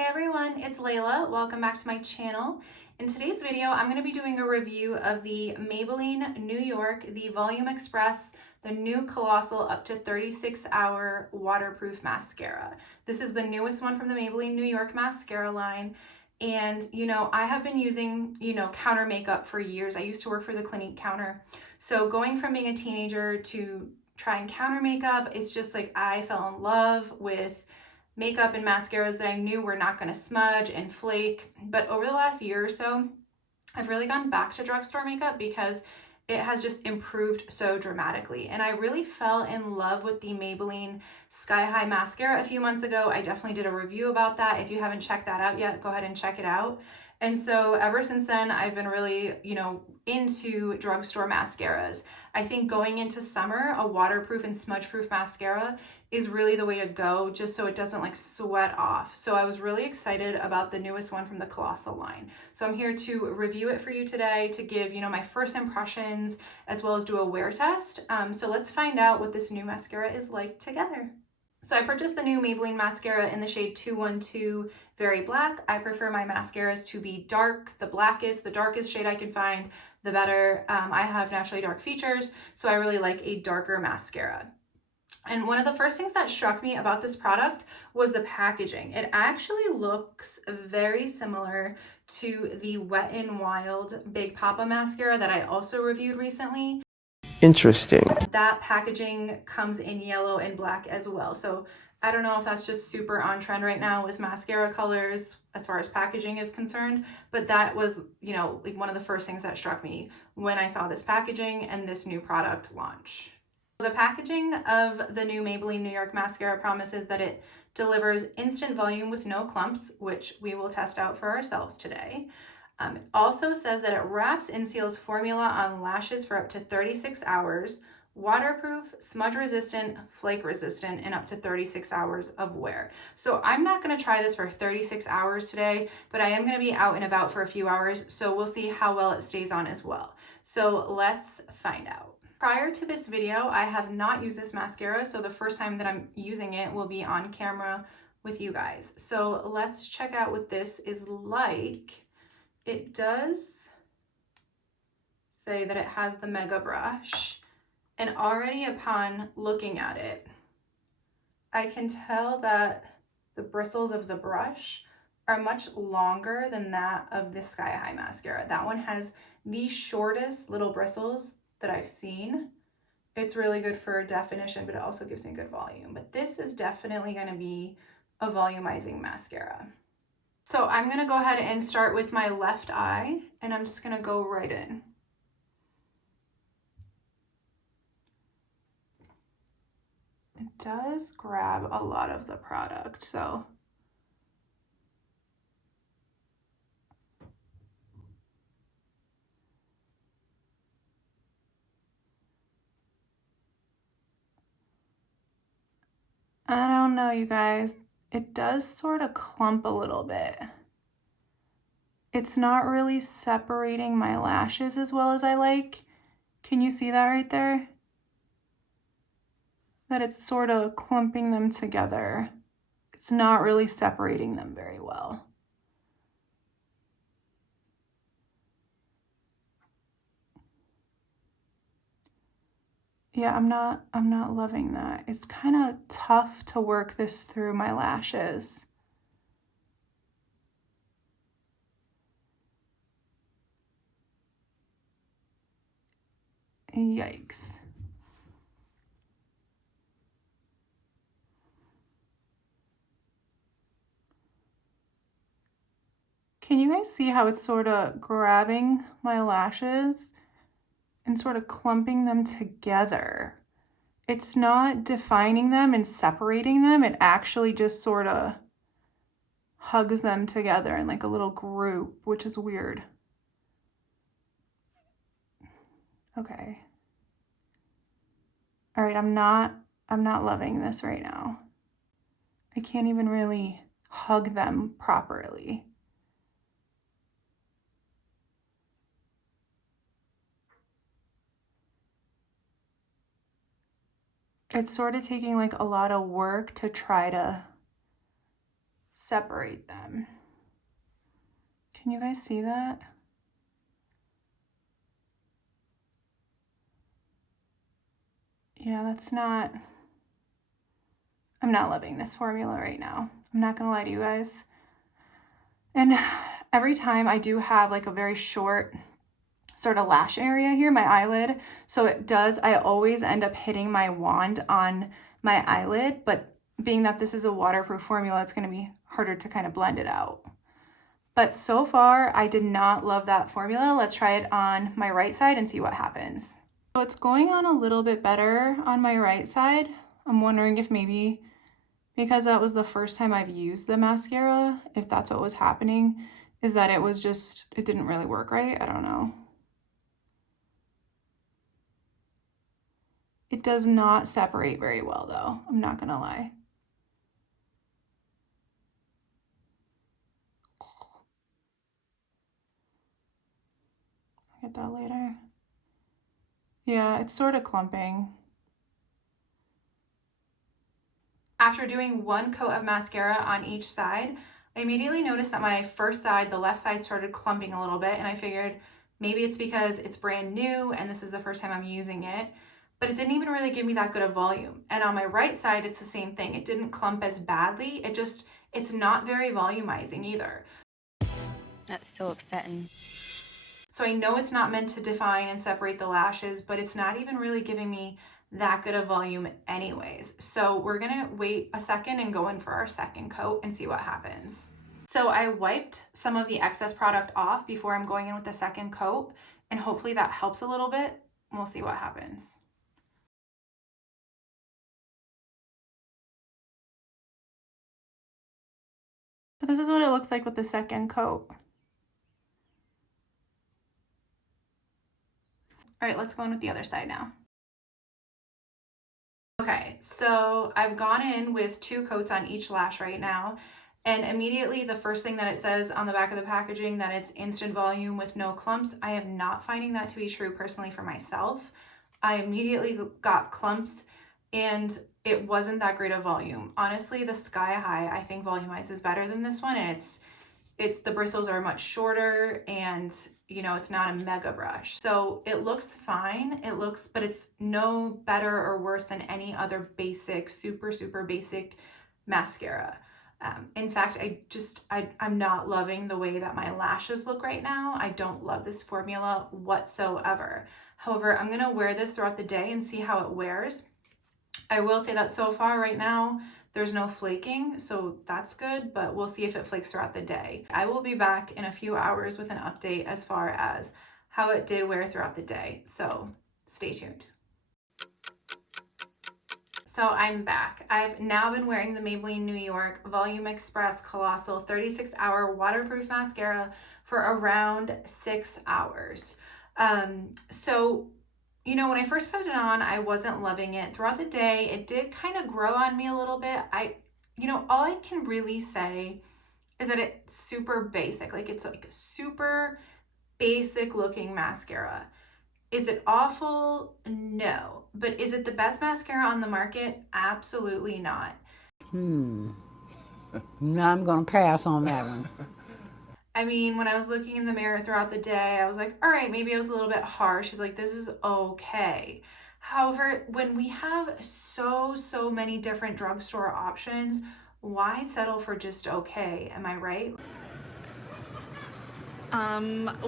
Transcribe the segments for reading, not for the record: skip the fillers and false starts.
Hey everyone, it's Layla. Welcome back to my channel. In today's video, I'm going to be doing a review of the Maybelline New York, the Volume Express, the new Colossal up to 36-hour waterproof mascara. This is the newest one from the Maybelline New York mascara line. And, I have been using, counter makeup for years. I used to work for the Clinique counter. So going from being a teenager to trying counter makeup, it's just like I fell in love with makeup and mascaras that I knew were not going to smudge and flake. But over the last year or so, I've really gone back to drugstore makeup because it has just improved so dramatically. And I really fell in love with the Maybelline Sky High mascara a few months ago. I definitely did a review about that. If you haven't checked that out yet, go ahead and check it out. And so ever since then, I've been really, into drugstore mascaras. I think going into summer, a waterproof and smudge-proof mascara is really the way to go, just so it doesn't like sweat off. So I was really excited about the newest one from the Colossal line. So I'm here to review it for you today to give, my first impressions as well as do a wear test. So let's find out what this new mascara is like together. So I purchased the new Maybelline mascara in the shade 212 Very Black. I prefer my mascaras to be dark, the darkest shade I can find, the better. I have naturally dark features, so I really like a darker mascara. And one of the first things that struck me about this product was the packaging. It actually looks very similar to the Wet n Wild Big Papa mascara that I also reviewed recently. Interesting. That packaging comes in yellow and black as well. So I don't know if that's just super on trend right now with mascara colors as far as packaging is concerned, but that was, like one of the first things that struck me when I saw this packaging and this new product launch. The packaging of the new Maybelline New York mascara promises that it delivers instant volume with no clumps, which we will test out for ourselves today. It also says that it wraps and seals formula on lashes for up to 36 hours, waterproof, smudge resistant, flake resistant, and up to 36 hours of wear. So I'm not going to try this for 36 hours today, but I am going to be out and about for a few hours, so we'll see how well it stays on as well. So let's find out. Prior to this video, I have not used this mascara, so the first time that I'm using it will be on camera with you guys. So let's check out what this is like. It does say that it has the Mega Brush, and already upon looking at it, I can tell that the bristles of the brush are much longer than that of the Sky High mascara. That one has the shortest little bristles that I've seen. It's really good for definition, but it also gives me good volume. But this is definitely going to be a volumizing mascara. So I'm going to go ahead and start with my left eye, and I'm just going to go right in. It does grab a lot of the product, so I don't know, you guys. It does sort of clump a little bit. It's not really separating my lashes as well as I like. Can you see that right there? That it's sort of clumping them together. It's not really separating them very well. Yeah, I'm not loving that. It's kind of tough to work this through my lashes. Yikes. Can you guys see how it's sort of grabbing my lashes and sort of clumping them together? It's not defining them and separating them. It actually just sort of hugs them together in like a little group, which is weird. Okay. All right, I'm not loving this right now. I can't even really hug them properly. It's sort of taking like a lot of work to try to separate them. Can you guys see that? Yeah, that's not, I'm not loving this formula right now. I'm not gonna lie to you guys. And every time I do have like a very short sort of lash area here, my eyelid. So it does, I always end up hitting my wand on my eyelid, but being that this is a waterproof formula, it's gonna be harder to kind of blend it out. But so far, I did not love that formula. Let's try it on my right side and see what happens. So it's going on a little bit better on my right side. I'm wondering if maybe because that was the first time I've used the mascara, if that's what was happening, is that it was just, it didn't really work right. I don't know. It does not separate very well though, I'm not gonna lie. I'll get that later. Yeah, it's sort of clumping. After doing one coat of mascara on each side, I immediately noticed that my first side, the left side, started clumping a little bit, and I figured maybe it's because it's brand new and this is the first time I'm using it, but it didn't even really give me that good of volume. And on my right side, it's the same thing. It didn't clump as badly. It's not very volumizing either. That's so upsetting. So I know it's not meant to define and separate the lashes, but it's not even really giving me that good of volume anyways. So we're gonna wait a second and go in for our second coat and see what happens. So I wiped some of the excess product off before I'm going in with the second coat, and hopefully that helps a little bit. We'll see what happens. So this is what it looks like with the second coat. All right, let's go in with the other side now. Okay, so I've gone in with 2 coats on each lash right now, and immediately the first thing that it says on the back of the packaging that it's instant volume with no clumps. I am not finding that to be true personally for myself. I immediately got clumps and it wasn't that great of volume. Honestly, the Sky High I think volumizes better than this one, and it's the bristles are much shorter, and you know, it's not a mega brush. So it looks fine. But it's no better or worse than any other basic, super basic mascara. In fact, I'm not loving the way that my lashes look right now. I don't love this formula whatsoever. However, I'm gonna wear this throughout the day and see how it wears. I will say that so far right now, there's no flaking, so that's good, but we'll see if it flakes throughout the day. I will be back in a few hours with an update as far as how it did wear throughout the day, so stay tuned. So I'm back. I've now been wearing the Maybelline New York Volume Express Colossal 36-hour waterproof mascara for around 6 hours. So you know, when I first put it on, I wasn't loving it. Throughout the day, it did kind of grow on me a little bit. All I can really say is that it's super basic. Like, it's like a super basic looking mascara. Is it awful? No. But is it the best mascara on the market? Absolutely not. No, I'm gonna pass on that one. I mean, when I was looking in the mirror throughout the day, I was like, all right, maybe I was a little bit harsh. She's like, this is okay. However, when we have so many different drugstore options, why settle for just okay? Am I right?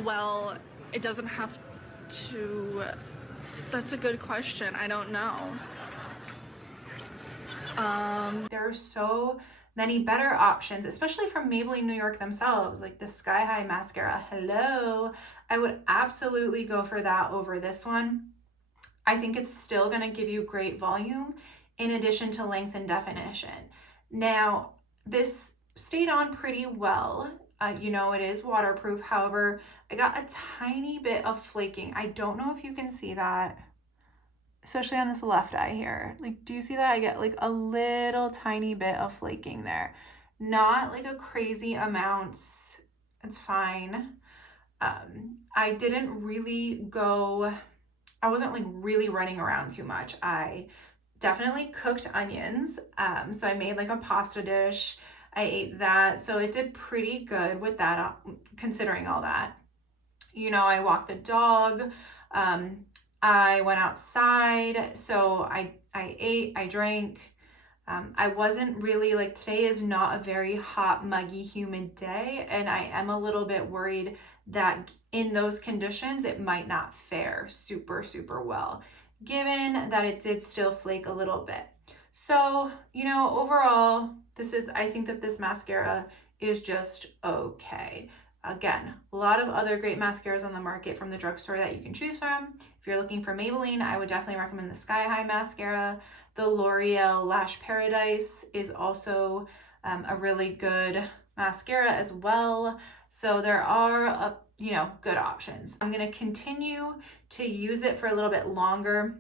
Well, it doesn't have to. That's a good question. I don't know. There are so many better options, especially from Maybelline New York themselves, like the Sky High mascara. Hello. I would absolutely go for that over this one. I think it's still going to give you great volume in addition to length and definition. Now, this stayed on pretty well. It is waterproof. However, I got a tiny bit of flaking. I don't know if you can see that, especially on this left eye here. Like, do you see that? I get like a little tiny bit of flaking there. Not like a crazy amount. It's fine. I wasn't like really running around too much. I definitely cooked onions. So I made like a pasta dish. I ate that. So it did pretty good with that, considering all that. You know, I walked the dog. I went outside. So I ate, I drank. I wasn't really like, today is not a very hot, muggy, humid day. And I am a little bit worried that in those conditions, it might not fare super, super well, given that it did still flake a little bit. So, you know, overall, I think that this mascara is just okay. Again, a lot of other great mascaras on the market from the drugstore that you can choose from. If you're looking for Maybelline, I would definitely recommend the Sky High mascara. The L'Oreal Lash Paradise is also a really good mascara as well. So there are, you know, good options. I'm going to continue to use it for a little bit longer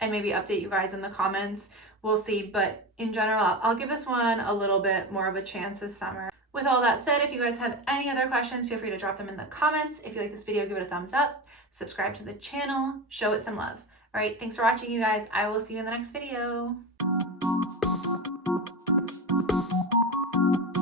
and maybe update you guys in the comments. We'll see. But in general, I'll give this one a little bit more of a chance this summer. With all that said, if you guys have any other questions, feel free to drop them in the comments. If you like this video, give it a thumbs up, subscribe to the channel, show it some love. All right, thanks for watching, you guys. I will see you in the next video.